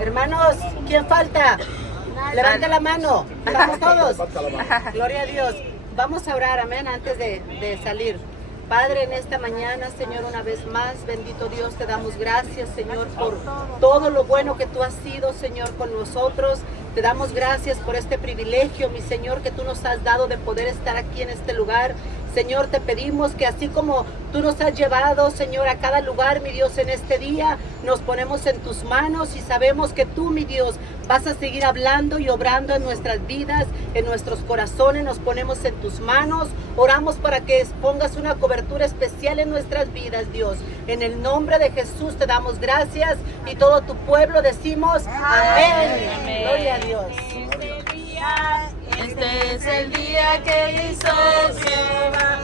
Hermanos, ¿quién falta? Levante la mano. Vamos todos. Gloria a Dios. Vamos a orar, amén, antes de salir. Padre, en esta mañana, Señor, una vez más, bendito Dios, te damos gracias, Señor, por todo lo bueno que tú has sido, Señor, con nosotros. Te damos gracias por este privilegio, mi Señor, que tú nos has dado de poder estar aquí en este lugar. Señor, te pedimos que así como tú nos has llevado, Señor, a cada lugar, mi Dios, en este día, nos ponemos en tus manos y sabemos que tú, mi Dios, vas a seguir hablando y obrando en nuestras vidas, en nuestros corazones. Nos ponemos en tus manos. Oramos para que pongas una cobertura especial en nuestras vidas, Dios. En el nombre de Jesús te damos gracias y todo tu pueblo decimos amén. Amén. Gloria a Dios. Este es el día que hizo Jehová,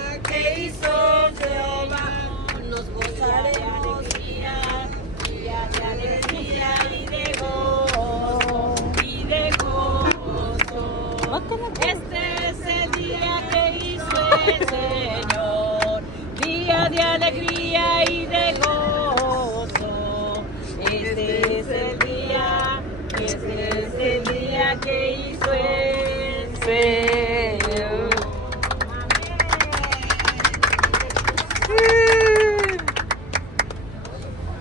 nos gozaremos día de alegría y de gozo, Este es el día que hizo el Señor, día de alegría y de gozo. Este es el día que hizo el Señor.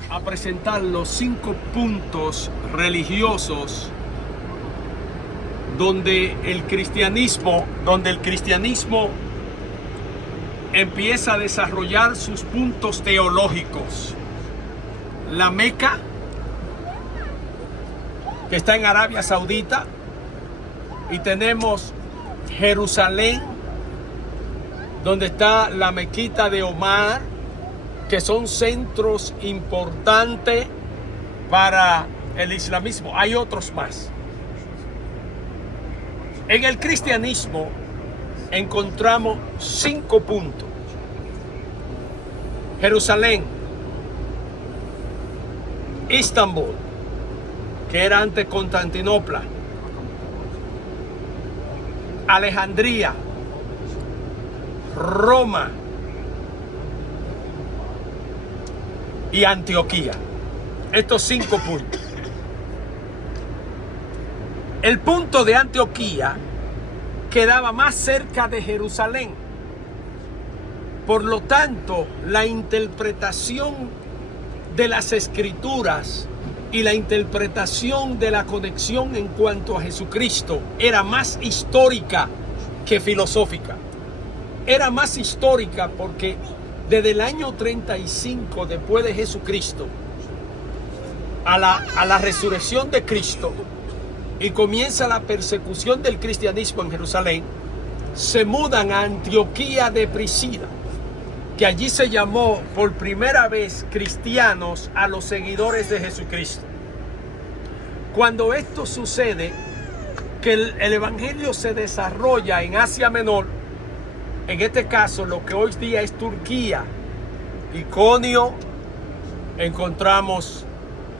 A presentar los 5 puntos religiosos donde el cristianismo empieza a desarrollar sus puntos teológicos. La Meca, que está en Arabia Saudita, y tenemos Jerusalén, donde está la Mequita de Omar, que son centros importantes para el islamismo. Hay otros más. En el cristianismo encontramos 5 puntos. Jerusalén, Istambul, que era antes Constantinopla, Alejandría, Roma y Antioquía. Estos 5 puntos. El punto de Antioquía quedaba más cerca de Jerusalén. Por lo tanto, la interpretación de las escrituras y la interpretación de la conexión en cuanto a Jesucristo era más histórica que filosófica. Era más histórica porque desde el año 35 después de Jesucristo a la resurrección de Cristo, y comienza la persecución del cristianismo en Jerusalén, se mudan a Antioquía de Prisida, que allí se llamó por primera vez cristianos a los seguidores de Jesucristo. Cuando esto sucede, que el evangelio se desarrolla en Asia Menor, en este caso lo que hoy día es Turquía, Iconio, encontramos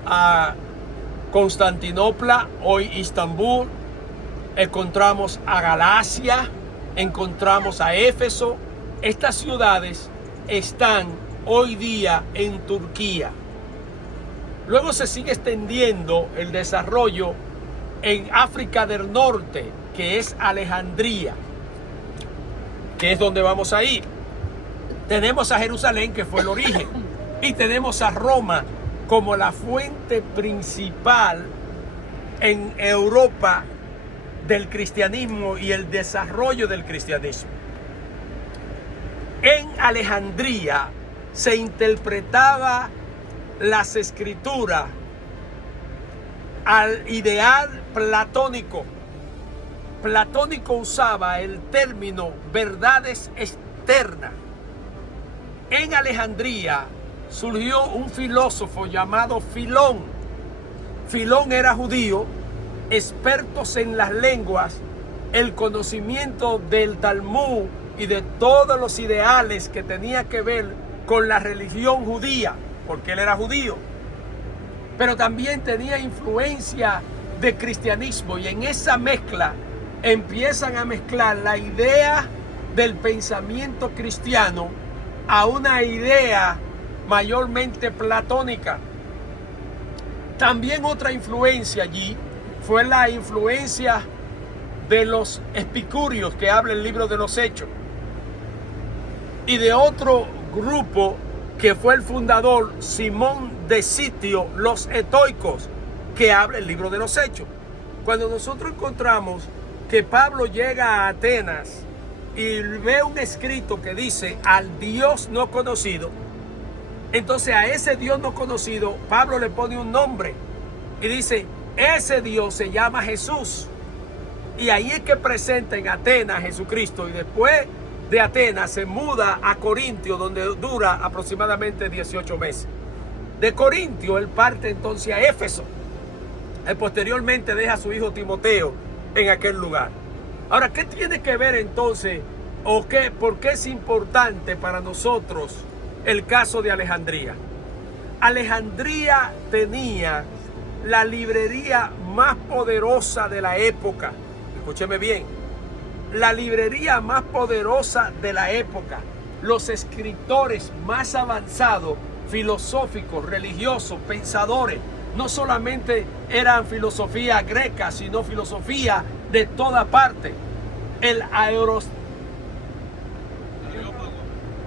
a Constantinopla, hoy Istambul, encontramos a Galacia, encontramos a Éfeso. Estas ciudades están hoy día en Turquía. Luego se sigue extendiendo el desarrollo en África del Norte, que es Alejandría, que es donde vamos a ir. Tenemos a Jerusalén, que fue el origen, y tenemos a Roma como la fuente principal en Europa del cristianismo y el desarrollo del cristianismo. En Alejandría se interpretaba las escrituras al ideal platónico. Platónico usaba el término verdades externas. En Alejandría surgió un filósofo llamado Filón. Filón era judío, expertos en las lenguas, el conocimiento del Talmud y de todos los ideales que tenía que ver con la religión judía, porque él era judío, pero también tenía influencia de cristianismo, y en esa mezcla empiezan a mezclar la idea del pensamiento cristiano a una idea mayormente platónica. También otra influencia allí fue la influencia de los epicúreos que habla el libro de los Hechos, y de otro grupo que fue el fundador Simón de Sitio, los estoicos, que habla el libro de los Hechos. Cuando nosotros encontramos que Pablo llega a Atenas y ve un escrito que dice al Dios no conocido, entonces a ese Dios no conocido Pablo le pone un nombre y dice, ese Dios se llama Jesús. Y ahí es que presenta en Atenas a Jesucristo, y después de Atenas se muda a Corintio, donde dura aproximadamente 18 meses. De Corintio él parte entonces a Éfeso. Él posteriormente deja a su hijo Timoteo en aquel lugar. Ahora, ¿qué tiene que ver entonces, por qué es importante para nosotros el caso de Alejandría? Alejandría tenía la librería más poderosa de la época. Escúcheme bien, la librería más poderosa de la época, los escritores más avanzados, filosóficos, religiosos, pensadores, no solamente eran filosofía greca, sino filosofía de toda parte.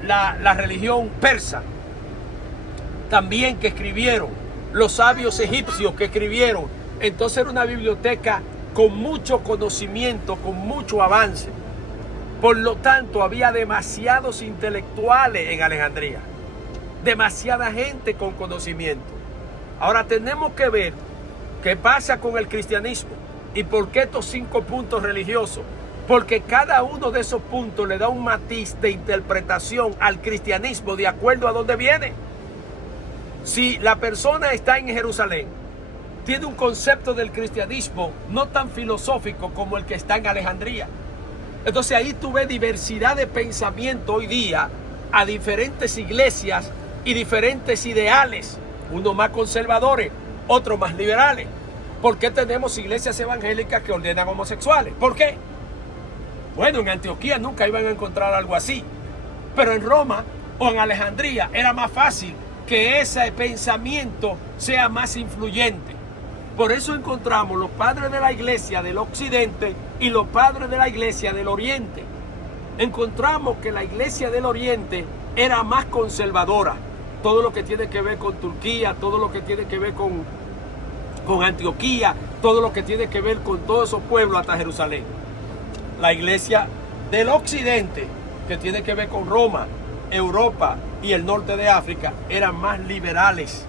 La religión persa, también que escribieron, los sabios egipcios que escribieron. Entonces era una biblioteca con mucho conocimiento, con mucho avance. Por lo tanto, había demasiados intelectuales en Alejandría, demasiada gente con conocimiento. Ahora tenemos que ver qué pasa con el cristianismo y por qué estos 5 puntos religiosos, porque cada uno de esos puntos le da un matiz de interpretación al cristianismo de acuerdo a dónde viene. Si la persona está en Jerusalén, tiene un concepto del cristianismo no tan filosófico como el que está en Alejandría. Entonces ahí tú ves diversidad de pensamiento hoy día a diferentes iglesias y diferentes ideales, unos más conservadores, otros más liberales. ¿Por qué tenemos iglesias evangélicas que ordenan homosexuales? ¿Por qué? Bueno, en Antioquía nunca iban a encontrar algo así, pero en Roma o en Alejandría era más fácil que ese pensamiento sea más influyente. Por eso encontramos los padres de la iglesia del occidente y los padres de la iglesia del oriente. Encontramos que la iglesia del oriente era más conservadora. Todo lo que tiene que ver con Turquía, todo lo que tiene que ver con Antioquía, todo lo que tiene que ver con todos esos pueblos hasta Jerusalén. La iglesia del occidente, que tiene que ver con Roma, Europa y el norte de África, eran más liberales.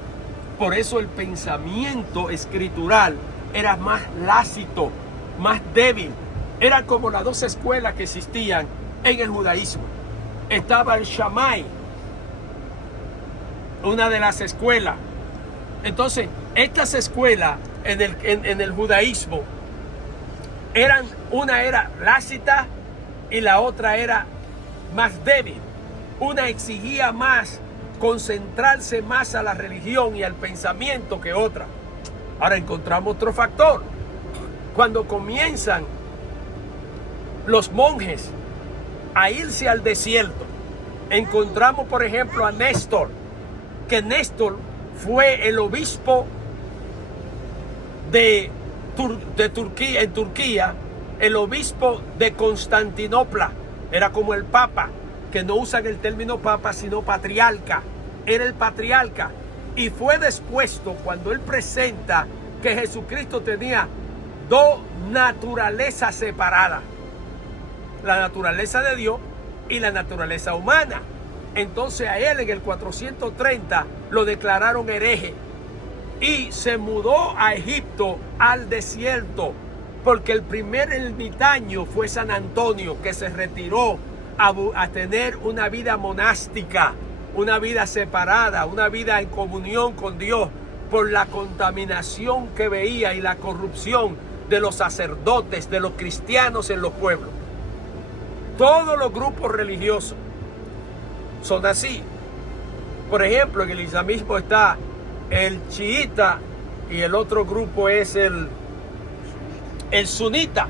Por eso el pensamiento escritural era más lácito, más débil. Eran como las 2 escuelas que existían en el judaísmo. Estaba el Shammai, una de las escuelas. Entonces, estas escuelas en el judaísmo una era lácita y la otra era más débil. Una exigía más concentrarse más a la religión y al pensamiento que otra. Ahora encontramos otro factor. Cuando comienzan los monjes a irse al desierto, encontramos por ejemplo a Néstor, que Néstor fue el obispo de Turquía, en Turquía, el obispo de Constantinopla, era como el papa, que no usan el término papa sino patriarca, era el patriarca, y fue dispuesto cuando él presenta que Jesucristo tenía 2 naturalezas separadas, la naturaleza de Dios y la naturaleza humana. Entonces a él en el 430 lo declararon hereje y se mudó a Egipto al desierto, porque el primer ermitaño fue San Antonio, que se retiró a tener una vida monástica, una vida separada, una vida en comunión con Dios, por la contaminación que veía y la corrupción de los sacerdotes, de los cristianos en los pueblos. Todos los grupos religiosos son así. Por ejemplo, en el islamismo está el chiita y el otro grupo es el sunita.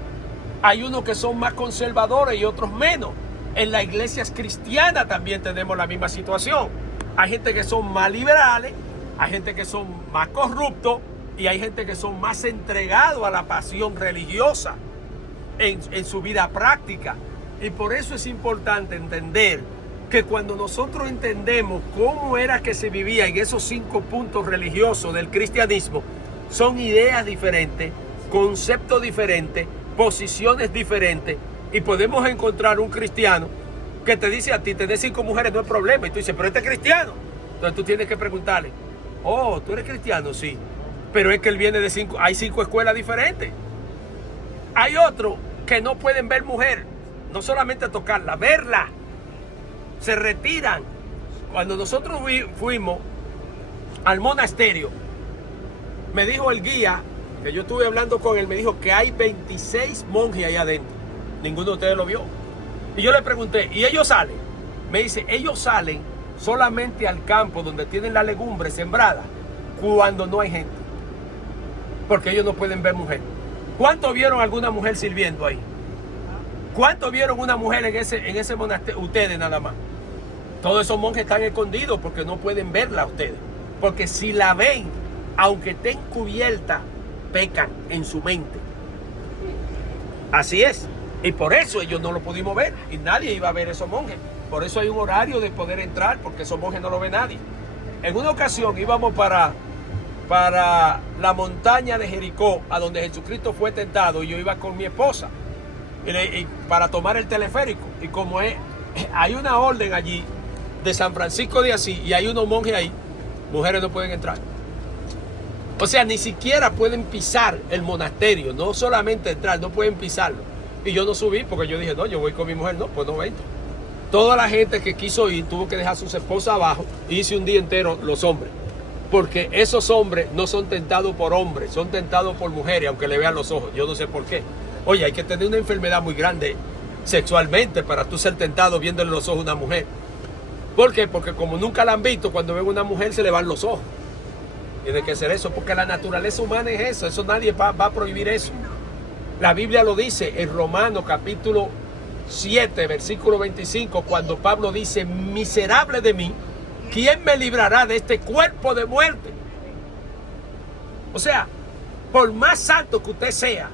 Hay unos que son más conservadores y otros menos. En las iglesias cristianas también tenemos la misma situación. Hay gente que son más liberales, hay gente que son más corruptos y hay gente que son más entregados a la pasión religiosa en su vida práctica. Y por eso es importante entender que cuando nosotros entendemos cómo era que se vivía en esos 5 puntos religiosos del cristianismo, son ideas diferentes, conceptos diferentes, posiciones diferentes, y podemos encontrar un cristiano que te dice a ti, tener 5 mujeres no es problema, y tú dices, pero este es cristiano. Entonces tú tienes que preguntarle, oh, ¿tú eres cristiano? Sí, pero es que él viene de 5, hay 5 escuelas diferentes. Hay otros que no pueden ver mujer, no solamente tocarla, verla. Se retiran. Cuando nosotros fuimos al monasterio, me dijo el guía, que yo estuve hablando con él, me dijo que hay 26 monjes ahí adentro. Ninguno de ustedes lo vio. Y yo le pregunté, ¿y ellos salen? Me dice, ellos salen solamente al campo donde tienen la legumbre sembrada cuando no hay gente, porque ellos no pueden ver mujer. ¿Cuántos vieron alguna mujer sirviendo ahí? ¿Cuántos vieron una mujer en ese monasterio? Ustedes nada más. Todos esos monjes están escondidos porque no pueden verla a ustedes. Porque si la ven, aunque estén cubierta, pecan en su mente. Así es. Y por eso ellos no lo pudimos ver. Y nadie iba a ver a esos monjes. Por eso hay un horario de poder entrar, porque esos monjes no lo ve nadie. En una ocasión íbamos para la montaña de Jericó, a donde Jesucristo fue tentado, y yo iba con mi esposa y para tomar el teleférico. Y como hay una orden allí de San Francisco de Asís y hay unos monjes ahí, mujeres no pueden entrar. O sea, ni siquiera pueden pisar el monasterio, no solamente entrar, no pueden pisarlo. Y yo no subí porque yo dije, no, yo voy con mi mujer, no, pues no entro. Toda la gente que quiso ir tuvo que dejar a sus esposas abajo y hice un día entero los hombres. Porque esos hombres no son tentados por hombres, son tentados por mujeres, aunque le vean los ojos. Yo no sé por qué. Oye, hay que tener una enfermedad muy grande sexualmente para tú ser tentado viéndole los ojos a una mujer. ¿Por qué? Porque como nunca la han visto, cuando ven a una mujer se le van los ojos. Tiene que ser eso, porque la naturaleza humana es eso nadie va a prohibir eso. La Biblia lo dice en Romanos capítulo 7, versículo 25, cuando Pablo dice, miserable de mí, ¿quién me librará de este cuerpo de muerte? O sea, por más santo que usted sea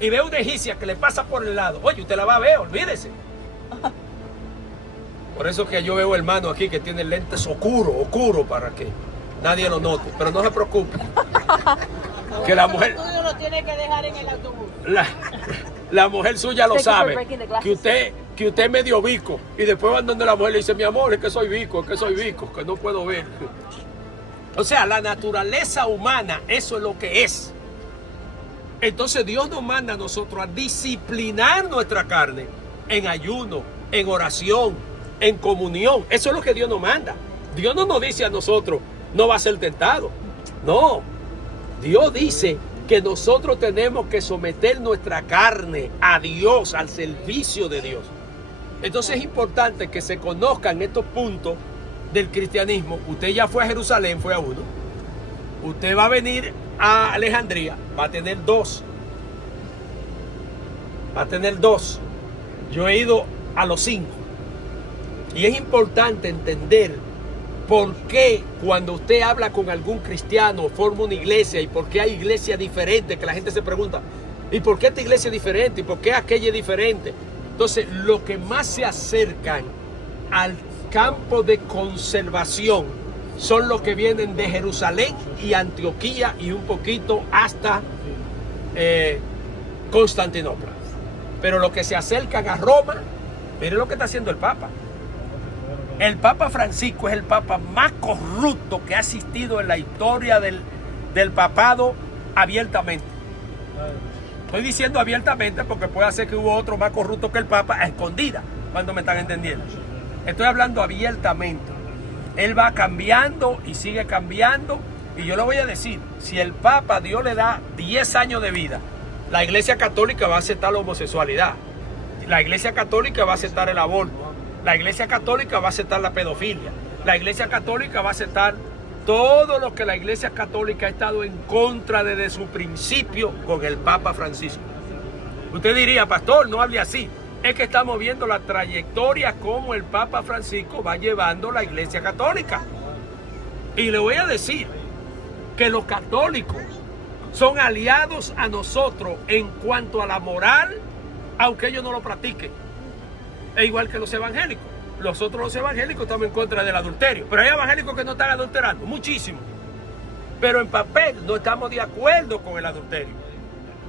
y ve una egipcia que le pasa por el lado, oye, usted la va a ver, olvídese. Por eso que yo veo hermano aquí que tiene lentes oscuro para que nadie lo note. Pero no se preocupe. Que la mujer lo tiene que dejar en el autobús. La mujer suya lo sabe. Que usted es medio bico. Y después van donde la mujer le dice, mi amor, es que soy bico, que no puedo ver. O sea, la naturaleza humana, eso es lo que es. Entonces Dios nos manda a nosotros a disciplinar nuestra carne en ayuno, en oración, en comunión. Eso es lo que Dios nos manda. Dios no nos dice a nosotros, no va a ser tentado. No. Dios dice que nosotros tenemos que someter nuestra carne a Dios, al servicio de Dios. Entonces es importante que se conozcan estos puntos del cristianismo. Usted ya fue a Jerusalén, fue a uno. Usted va a venir a Alejandría, va a tener 2. Va a tener 2. Yo he ido a los 5. Y es importante entender por qué cuando usted habla con algún cristiano, forma una iglesia, y por qué hay iglesias diferentes, que la gente se pregunta, ¿y por qué esta iglesia es diferente? ¿Y por qué aquella es diferente? Entonces, lo que más se acercan al campo de conservación son los que vienen de Jerusalén y Antioquía y un poquito hasta Constantinopla. Pero los que se acercan a Roma, miren lo que está haciendo el Papa. El Papa Francisco es el Papa más corrupto que ha existido en la historia del papado abiertamente. Estoy diciendo abiertamente porque puede ser que hubo otro más corrupto que el Papa a escondida, cuando me están entendiendo. Estoy hablando abiertamente. Él va cambiando y sigue cambiando. Y yo le voy a decir, si el Papa Dios le da 10 años de vida, la Iglesia Católica va a aceptar la homosexualidad. La Iglesia Católica va a aceptar el aborto. La Iglesia Católica va a aceptar la pedofilia. La Iglesia Católica va a aceptar todo lo que la Iglesia Católica ha estado en contra desde su principio con el Papa Francisco. Usted diría, pastor, no hable así. Es que estamos viendo la trayectoria como el Papa Francisco va llevando la Iglesia Católica. Y le voy a decir que los católicos son aliados a nosotros en cuanto a la moral, aunque ellos no lo practiquen. Es igual que los evangélicos. Nosotros los evangélicos estamos en contra del adulterio. Pero hay evangélicos que no están adulterando, muchísimo. Pero en papel no estamos de acuerdo con el adulterio.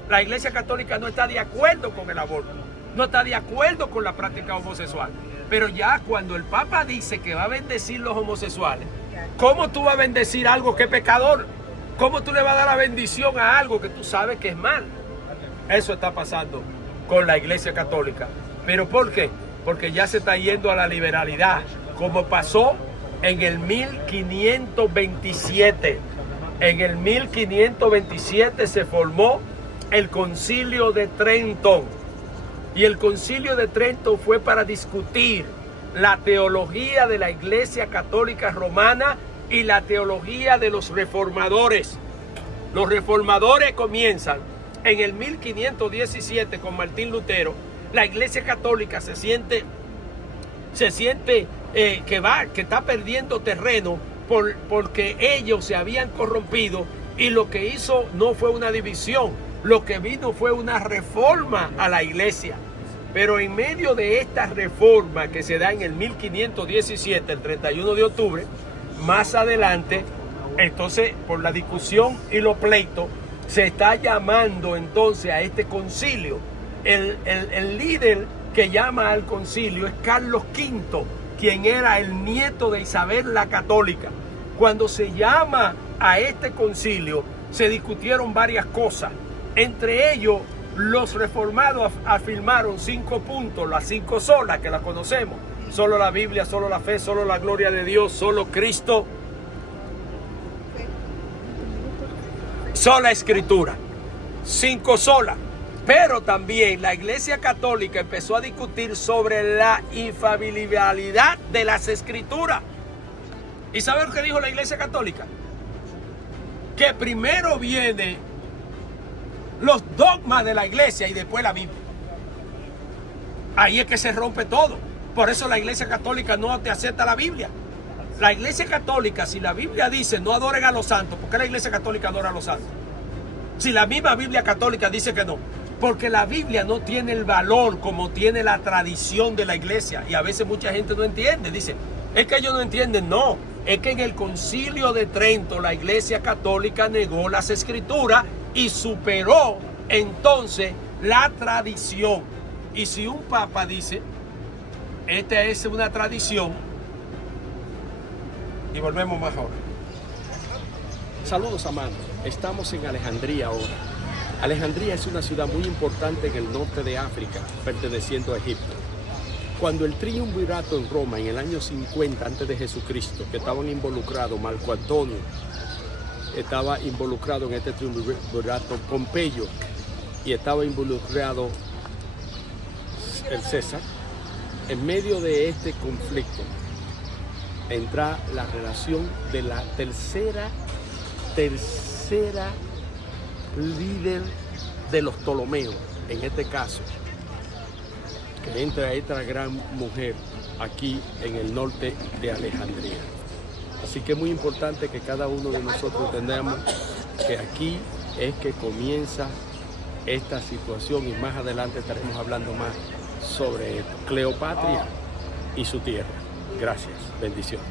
La Iglesia Católica no está de acuerdo con el aborto. No está de acuerdo con la práctica homosexual. Pero ya cuando el Papa dice que va a bendecir los homosexuales, ¿cómo tú vas a bendecir algo que es pecador? ¿Cómo tú le vas a dar la bendición a algo que tú sabes que es mal? Eso está pasando con la Iglesia Católica. ¿Pero por qué? Porque ya se está yendo a la liberalidad, como pasó en el 1527. En el 1527 se formó el Concilio de Trento. Y el Concilio de Trento fue para discutir la teología de la Iglesia Católica Romana y la teología de los reformadores. Los reformadores comienzan en el 1517 con Martín Lutero. La Iglesia Católica se siente que está perdiendo terreno porque ellos se habían corrompido, y lo que hizo no fue una división, lo que vino fue una reforma a la Iglesia. Pero en medio de esta reforma que se da en el 1517, el 31 de octubre, más adelante, entonces por la discusión y los pleitos, se está llamando entonces a este concilio. El líder que llama al concilio es Carlos V, quien era el nieto de Isabel la Católica. Cuando se llama a este concilio, se discutieron varias cosas. Entre ellos, los reformados afirmaron 5 puntos, las 5 solas que las conocemos. Solo la Biblia, solo la fe, solo la gloria de Dios, solo Cristo, sola Escritura. 5 solas. Pero también la Iglesia Católica empezó a discutir sobre la infalibilidad de las Escrituras. ¿Y saben lo que dijo la Iglesia Católica? Que primero vienen los dogmas de la Iglesia y después la Biblia. Ahí es que se rompe todo. Por eso la Iglesia Católica no te acepta la Biblia. La Iglesia Católica, si la Biblia dice no adoren a los santos, ¿por qué la Iglesia Católica adora a los santos? Si la misma Biblia católica dice que no. Porque la Biblia no tiene el valor como tiene la tradición de la Iglesia. Y a veces mucha gente no entiende. Dice, es que ellos no entienden. No, es que en el Concilio de Trento la Iglesia Católica negó las Escrituras y superó entonces la tradición. Y si un papa dice, esta es una tradición, y volvemos mejor. Saludos, amados. Estamos en Alejandría ahora. Alejandría es una ciudad muy importante en el norte de África, perteneciendo a Egipto. Cuando el triunvirato en Roma, en el año 50 antes de Jesucristo, que estaban involucrados, Marco Antonio, estaba involucrado en este triunvirato, Pompeyo, y estaba involucrado el César. En medio de este conflicto entra la relación de la tercera líder de los Ptolomeos, en este caso, que entra esta gran mujer aquí en el norte de Alejandría. Así que es muy importante que cada uno de nosotros entendamos que aquí es que comienza esta situación, y más adelante estaremos hablando más sobre esto. Cleopatria y su tierra. Gracias. Bendiciones.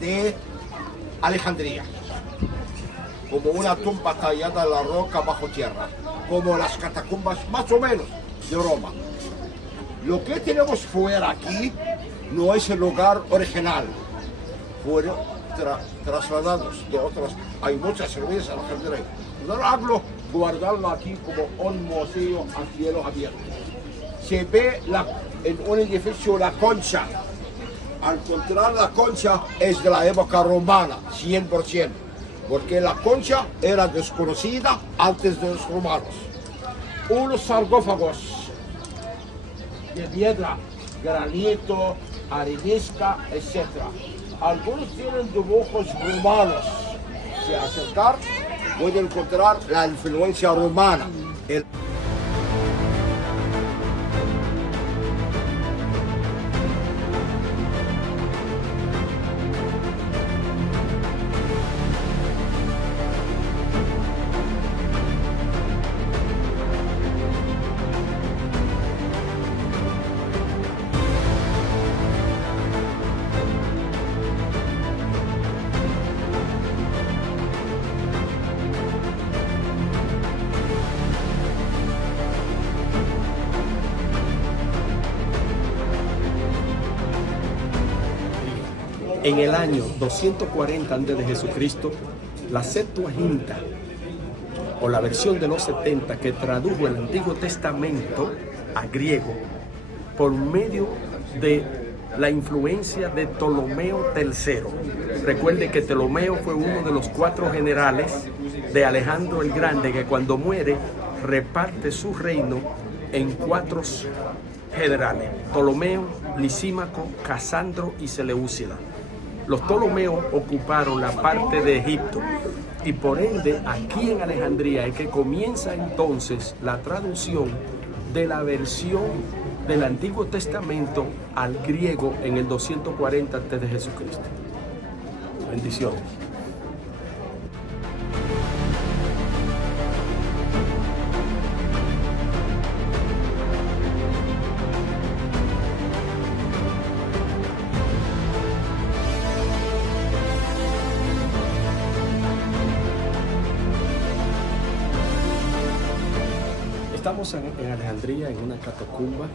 De Alejandría, como una tumba tallada en la roca bajo tierra. como las catacumbas más o menos de Roma. Lo que tenemos fuera aquí no es el lugar original. Fueron trasladados de otras. Hay muchas ruinas en Alejandría. No hablo guardarlo aquí como un museo a cielo abierto. Se ve en un edificio la concha. Al encontrar la concha es de la época romana, 100%, porque la concha era desconocida antes de los romanos. Unos sarcófagos de piedra, granito, arenisca, etc. Algunos tienen dibujos romanos. Si acercar, pueden encontrar la influencia romana. En el año 240 antes de Jesucristo, la Septuaginta, o la versión de los 70, que tradujo el Antiguo Testamento a griego por medio de la influencia de Ptolomeo III. Recuerde que Ptolomeo fue uno de los 4 generales de Alejandro el Grande, que cuando muere reparte su reino en 4 generales: Ptolomeo, Lisímaco, Casandro y Seleucida. Los Ptolomeos ocuparon la parte de Egipto y por ende aquí en Alejandría es que comienza entonces la traducción de la versión del Antiguo Testamento al griego en el 240 antes de Jesucristo. Bendiciones. Estamos en Alejandría, en una catacumba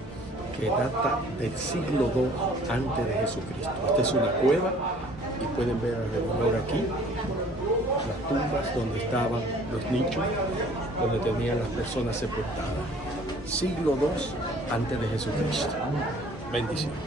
que data del siglo II antes de Jesucristo. Esta es una cueva y pueden ver alrededor aquí las tumbas donde estaban los nichos, donde tenían las personas sepultadas. Siglo II antes de Jesucristo. Bendiciones.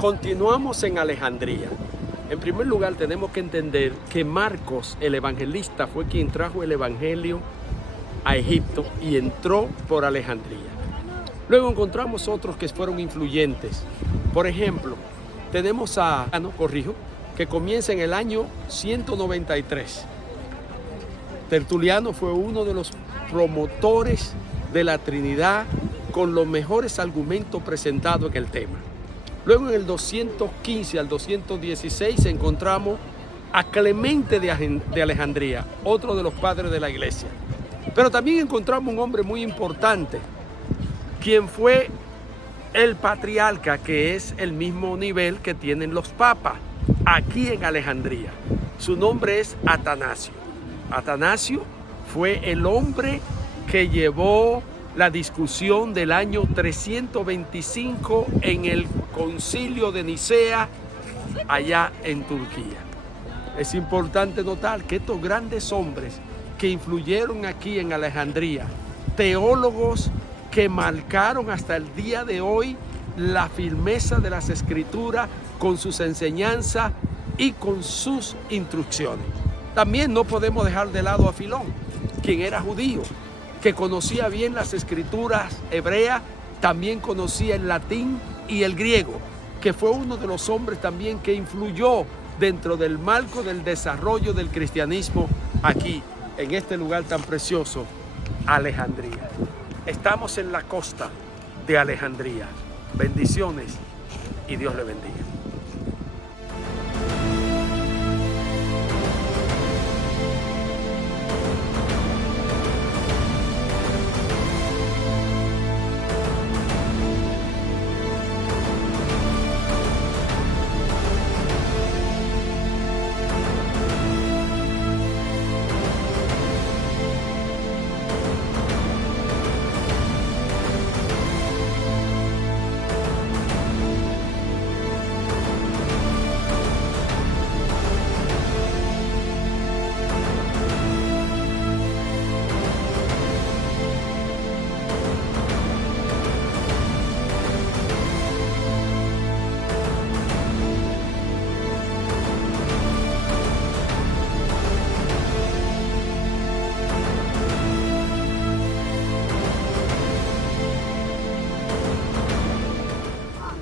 Continuamos en Alejandría. En primer lugar, tenemos que entender que Marcos, el evangelista, fue quien trajo el evangelio a Egipto y entró por Alejandría. Luego encontramos otros que fueron influyentes. Por ejemplo, tenemos a Corrijo, que comienza en el año 193. Tertuliano fue uno de los promotores de la Trinidad con los mejores argumentos presentados en el tema. Luego en el 215 al 216 encontramos a Clemente de Alejandría, otro de los padres de la iglesia. Pero también encontramos un hombre muy importante, quien fue el patriarca, que es el mismo nivel que tienen los papas aquí en Alejandría. Su nombre es Atanasio. Atanasio fue el hombre que llevó la discusión del año 325 en el Concilio de Nicea, allá en Turquía. Es importante notar que estos grandes hombres que influyeron aquí en Alejandría, teólogos que marcaron hasta el día de hoy la firmeza de las Escrituras con sus enseñanzas y con sus instrucciones. También no podemos dejar de lado a Filón, quien era judío, que conocía bien las Escrituras hebreas, también conocía el latín y el griego, que fue uno de los hombres también que influyó dentro del marco del desarrollo del cristianismo aquí, en este lugar tan precioso, Alejandría. Estamos en la costa de Alejandría. Bendiciones y Dios le bendiga.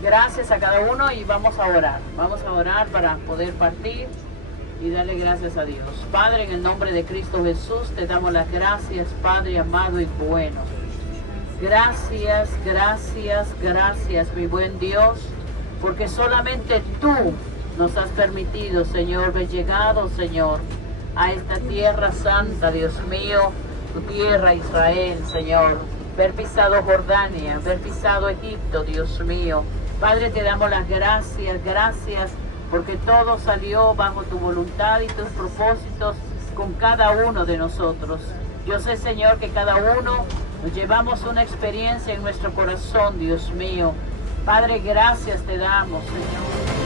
Gracias a cada uno y vamos a orar. Vamos a orar para poder partir y darle gracias a Dios. Padre, en el nombre de Cristo Jesús, te damos las gracias, Padre amado y bueno. Gracias, gracias, gracias, mi buen Dios, porque solamente tú nos has permitido, Señor, haber llegado, Señor, a esta tierra santa, Dios mío, tu tierra Israel, Señor. Haber pisado Jordania, haber pisado Egipto, Dios mío. Padre, te damos las gracias, gracias, porque todo salió bajo tu voluntad y tus propósitos con cada uno de nosotros. Yo sé, Señor, que cada uno nos llevamos una experiencia en nuestro corazón, Dios mío. Padre, gracias te damos, Señor.